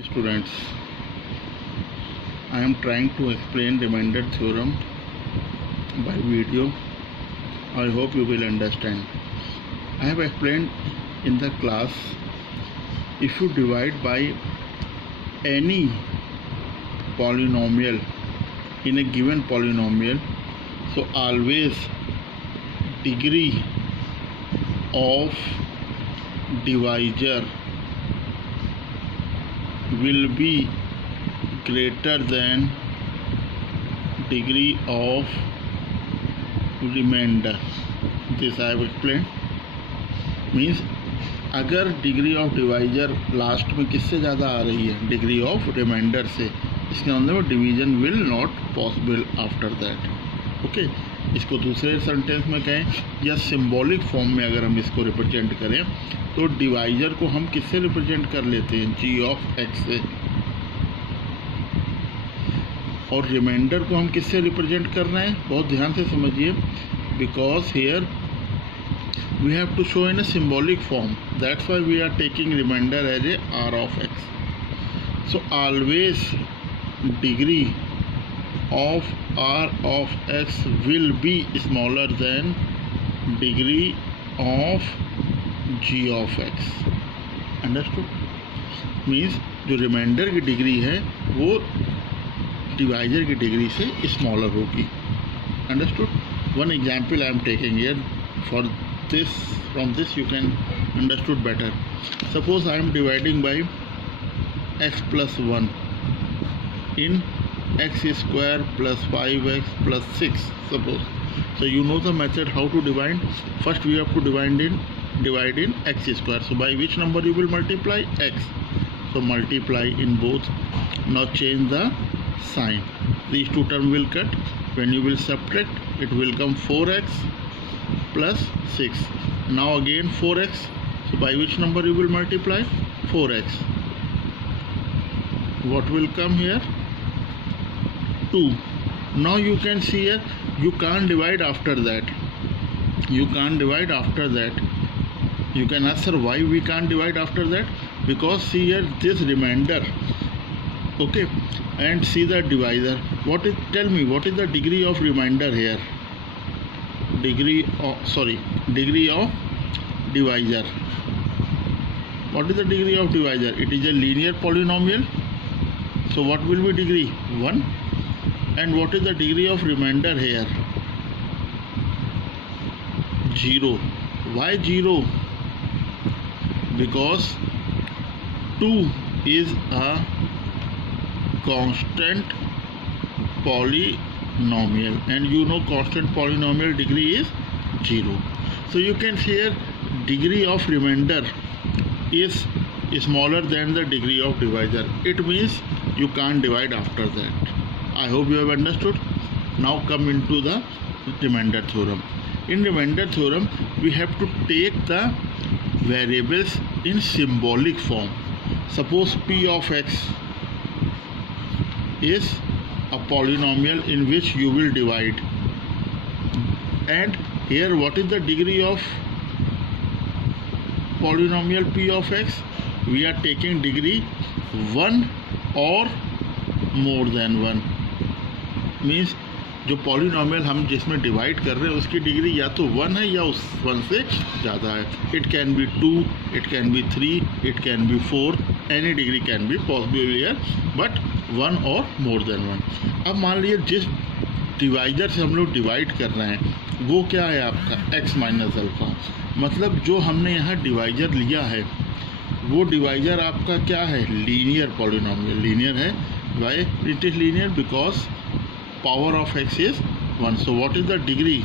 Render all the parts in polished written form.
Students, I am trying to explain remainder theorem by video. I hope you will understand. I have explained in the class, if you divide by any polynomial in a given polynomial, so always degree of divisor will be greater than degree of remainder. This I have explained. Means अगर degree of divisor last में किससे ज़्यादा आ रही है, degree of reminder से, इसके अंदर division will not possible after that. Okay, इसको दूसरे सेंटेंस में कहें या सिंबॉलिक फॉर्म में अगर हम इसको रिप्रेजेंट करें तो डिवाइजर को हम किससे रिप्रेजेंट कर लेते हैं, जी ऑफ एक्स से, और रिमाइंडर को हम किससे रिप्रेजेंट कर रहे हैं, बहुत ध्यान से समझिए, because here we have to show in a symbolic form. That's why we are taking remainder as a r of x. So always degree of r of x will be smaller than degree of g of x. Understood? Means जो reminder की degree है वो divisor की degree से smaller होगी. Understood? One example I am taking here for this. From this you can understood better. Suppose I am dividing by x plus 1 in x square plus 5x plus 6, suppose. So you know the method how to divide. First we have to divide in x square. So by which number you will multiply? X. So multiply in both. Now change the sign. These two terms will cut. When you will subtract, it will come 4x plus 6. Now again 4x. So by which number you will multiply? 4x. What will come here? 2. Now you can see here, you can't divide after that. You can't divide after that. You can ask, sir, why we can't divide after that? Because see here, this remainder, okay, and see the divisor. What is, tell me, what is the degree of remainder here? Degree of divisor. What is the degree of divisor? It is a linear polynomial. So what will be degree? 1. And what is the degree of remainder here? 0. Why 0? Because 2 is a constant polynomial, and you know constant polynomial degree is 0. So you can see here degree of remainder is smaller than the degree of divisor. It means you can't divide after that. I hope you have understood. Now come into the remainder theorem. In remainder theorem we have to take the variables in symbolic form. Suppose p of x is a polynomial in which you will divide, and here what is the degree of polynomial p of x? We are taking degree 1 or more than 1. Means जो polynomial हम जिसमें divide कर रहे हैं उसकी degree या तो 1 है या उस 1 से ज़्यादा है. It can be 2, it can be 3, it can be 4, any degree can be possible here, but 1 और मोर देन 1. अब मान लीजिए जिस डिवाइजर से हम लोग डिवाइड कर रहे हैं वो क्या है आपका x माइनस अल्फ़ा. मतलब जो हमने यहाँ डिवाइजर लिया है वो डिवाइजर आपका क्या है, लीनियर पॉलिनॉमियल. लीनियर है. Why it is linear? Because power of x is 1. So what is the degree?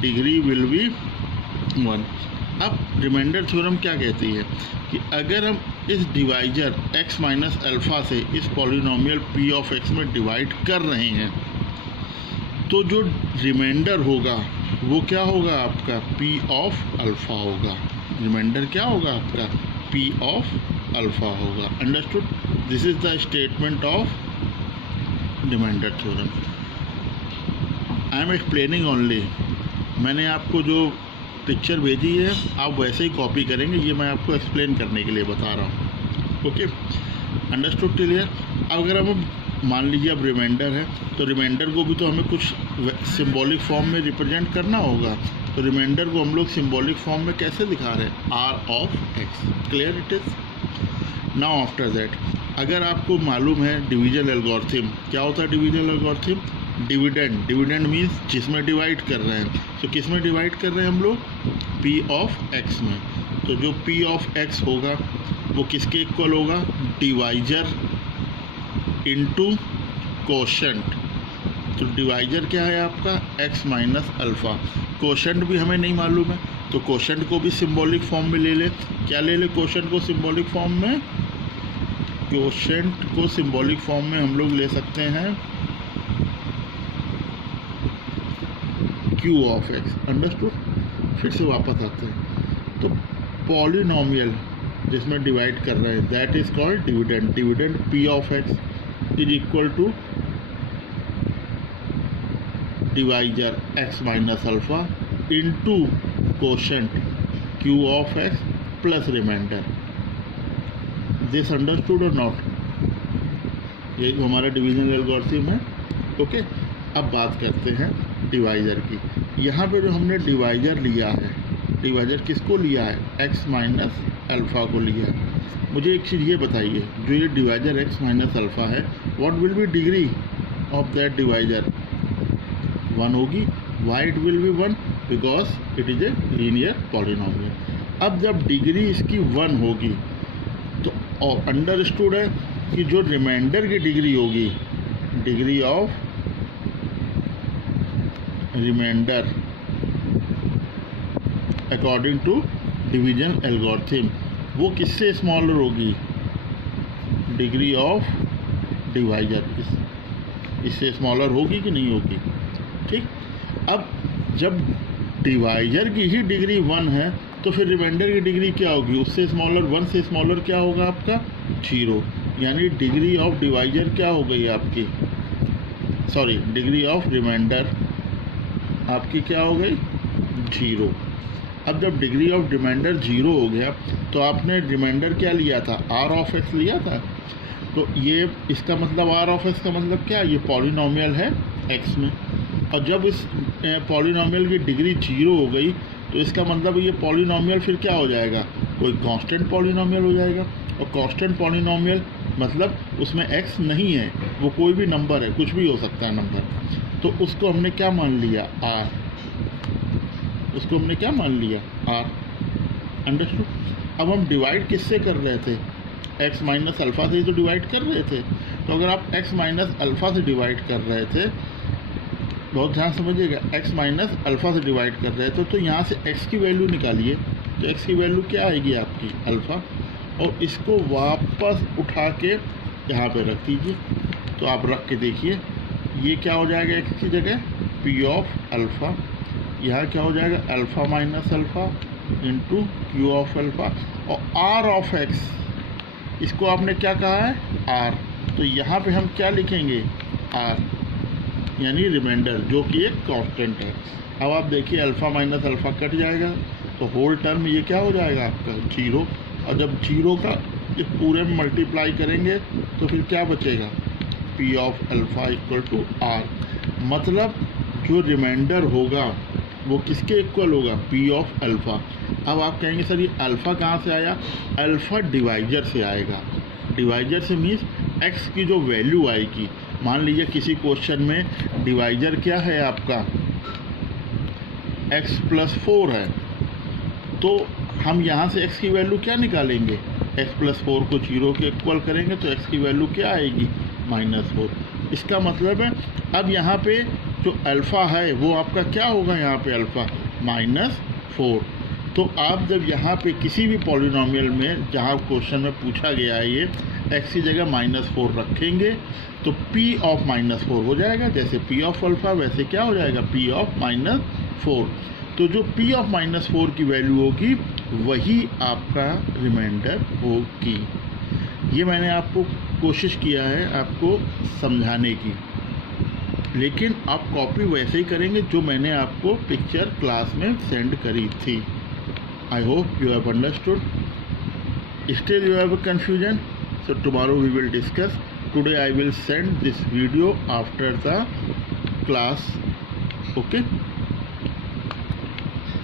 Degree will be 1. अब रिमाइंडर थ्योरम क्या कहती है कि अगर हम इस डिवाइजर x माइनस अल्फ़ा से इस पॉलिनॉमियल p ऑफ x में डिवाइड कर रहे हैं तो जो रिमाइंडर होगा वो क्या होगा आपका, p ऑफ अल्फ़ा होगा. रिमाइंडर क्या होगा आपका, p ऑफ अल्फ़ा होगा. Understood? This is the statement of remainder theorem. I am explaining only. मैंने आपको जो पिक्चर भेजी है आप वैसे ही कॉपी करेंगे, ये मैं आपको एक्सप्लेन करने के लिए बता रहा हूँ. Okay, understood clear. अगर हम मान लीजिए अब रिमाइंडर है, तो रिमाइंडर को भी तो हमें कुछ सिंबॉलिक फॉर्म में रिप्रेजेंट करना होगा। तो रिमाइंडर को हम लोग सिंबॉलिक फॉर्म में कैसे दिखा रहे हैं, R of X. Clear it is. Now after that, अगर आपको मालूम है डिवीजन एल्गोरिथम, क्या होता है division algorithm, dividend. Dividend means जिसमें डिवाइड कर रहे हैं, तो किस में डिवाइड कर रहे हैं हम लोग, पी ऑफ एक्स में। तो जो पी ऑफ एक्स होगा वो किसके इक्वल होगा, डिवाइजर इनटू कोशेंट। तो डिवाइजर क्या है आपका, x माइनस अल्फ़ा। कोशेंट भी हमें नहीं मालूम है, तो कोशेंट को भी सिंबॉलिक फॉर्म में ले ले। क्या ले ले कोशेंट को सिंबॉलिक फॉर्म में, कोशेंट को सिंबॉलिक फॉर्म में हम लोग ले सकते हैं q ऑफ x। अंडरस्टूड। फिर से वापस आते हैं, तो पॉलिनोमियल जिसमें डिवाइड कर रहे हैं that is called dividend. Dividend p of x is equal to divisor x minus alpha into quotient q of x plus reminder. This understood और नॉट, ये हमारा डिवीजन एल्गोरिथम है। ओके, अब बात करते हैं डिवाइजर की। यहाँ पे जो हमने डिवाइजर लिया है, डिवाइजर किसको लिया है, x माइनस अल्फ़ा को लिया है। मुझे एक चीज़ ये बताइए, जो ये डिवाइजर x माइनस अल्फ़ा है, what will be degree of that divisor, 1 होगी। Why it will be 1, because it is a linear polynomial. अब जब डिग्री इसकी 1 होगी तो अंडरस्टूड है कि जो रिमाइंडर की डिग्री होगी, degree of reminder according to division algorithm, वो किससे स्मॉलर होगी, डिग्री ऑफ डिवाइजर इससे स्मॉलर होगी कि नहीं होगी। ठीक, अब जब डिवाइजर की ही डिग्री 1 है तो फिर रिमाइंडर की डिग्री क्या होगी, उससे स्मॉलर, 1 से स्मॉलर क्या होगा आपका, 0। यानी डिग्री ऑफ डिवाइजर क्या हो गई आपकी, सॉरी डिग्री ऑफ रिमाइंडर आपकी क्या हो गई, 0। अब जब डिग्री ऑफ रिमाइंडर 0 हो गया तो आपने रिमाइंडर क्या लिया था, आर ऑफ एक्स लिया था। तो ये इसका मतलब आर ऑफ एक्स का मतलब क्या, ये पॉलिनोमियल है एक्स में। और जब इस पॉलिनोमियल की डिग्री 0 हो गई तो इसका मतलब ये पॉलिनोमियल फिर क्या हो जाएगा, कोई कांस्टेंट पॉलिनोमियल हो जाएगा। और कांस्टेंट पॉलिनोमियल मतलब उसमें x नहीं है, वो कोई भी नंबर है, कुछ भी हो सकता है नंबर। तो उसको हमने क्या मान लिया, r। उसको हमने क्या मान लिया, r। अंडरस्टूड। अब हम डिवाइड किससे कर रहे थे, x माइनस अल्फ़ा से ही तो डिवाइड कर रहे थे। तो अगर आप x माइनस अल्फ़ा से डिवाइड कर रहे थे, बहुत ध्यान समझिएगा, x माइनस अल्फ़ा से डिवाइड कर रहे थे, तो यहाँ से x की वैल्यू निकालिए। तो x की वैल्यू क्या आएगी आपकी, अल्फ़ा, और इसको वापस उठा के यहाँ पे रख दीजिए। तो आप रख के देखिए, ये क्या हो जाएगा x की जगह, p ऑफ अल्फ़ा। यहाँ क्या हो जाएगा, alpha minus alpha into q of alpha. और r ऑफ x, इसको आपने क्या कहा है, r। तो यहाँ पे हम क्या लिखेंगे, r, यानी रिमाइंडर, जो कि एक कांस्टेंट है। अब आप देखिए अल्फ़ा माइनस अल्फ़ा कट जाएगा, तो होल टर्म ये क्या हो जाएगा आपका, 0। और जब 0 का इस पूरे में मल्टीप्लाई करेंगे तो फिर क्या बचेगा, p of alpha equal to r। मतलब जो रिमाइंडर होगा वो किसके इक्वल होगा, p ऑफ अल्फ़ा। अब आप कहेंगे सर ये अल्फ़ा कहाँ से आया, अल्फ़ा डिवाइजर से आएगा। डिवाइजर से मीन्स x की जो वैल्यू आएगी, मान लीजिए किसी क्वेश्चन में डिवाइजर क्या है आपका, x प्लस 4 है, तो हम यहाँ से x की वैल्यू क्या निकालेंगे, x प्लस 4 को 0 के इक्वल करेंगे तो x की वैल्यू क्या आएगी, -4। इसका मतलब है अब यहाँ पे जो अल्फ़ा है वो आपका क्या होगा, यहाँ पे अल्फ़ा -4। तो आप जब यहाँ पे किसी भी पॉलिनोमियल में जहाँ क्वेश्चन में पूछा गया है ये x की जगह -4 रखेंगे तो p ऑफ -4 हो जाएगा। जैसे p ऑफ अल्फ़ा वैसे क्या हो जाएगा, p ऑफ -4। तो जो p ऑफ -4 की वैल्यू होगी वही आपका रिमाइंडर होगी। ये मैंने आपको कोशिश किया है आपको समझाने की, लेकिन आप कॉपी वैसे ही करेंगे जो मैंने आपको पिक्चर क्लास में सेंड करी थी। I hope you have understood. Still you have a confusion, So tomorrow we will discuss. Today I will send this video after the class. Okay.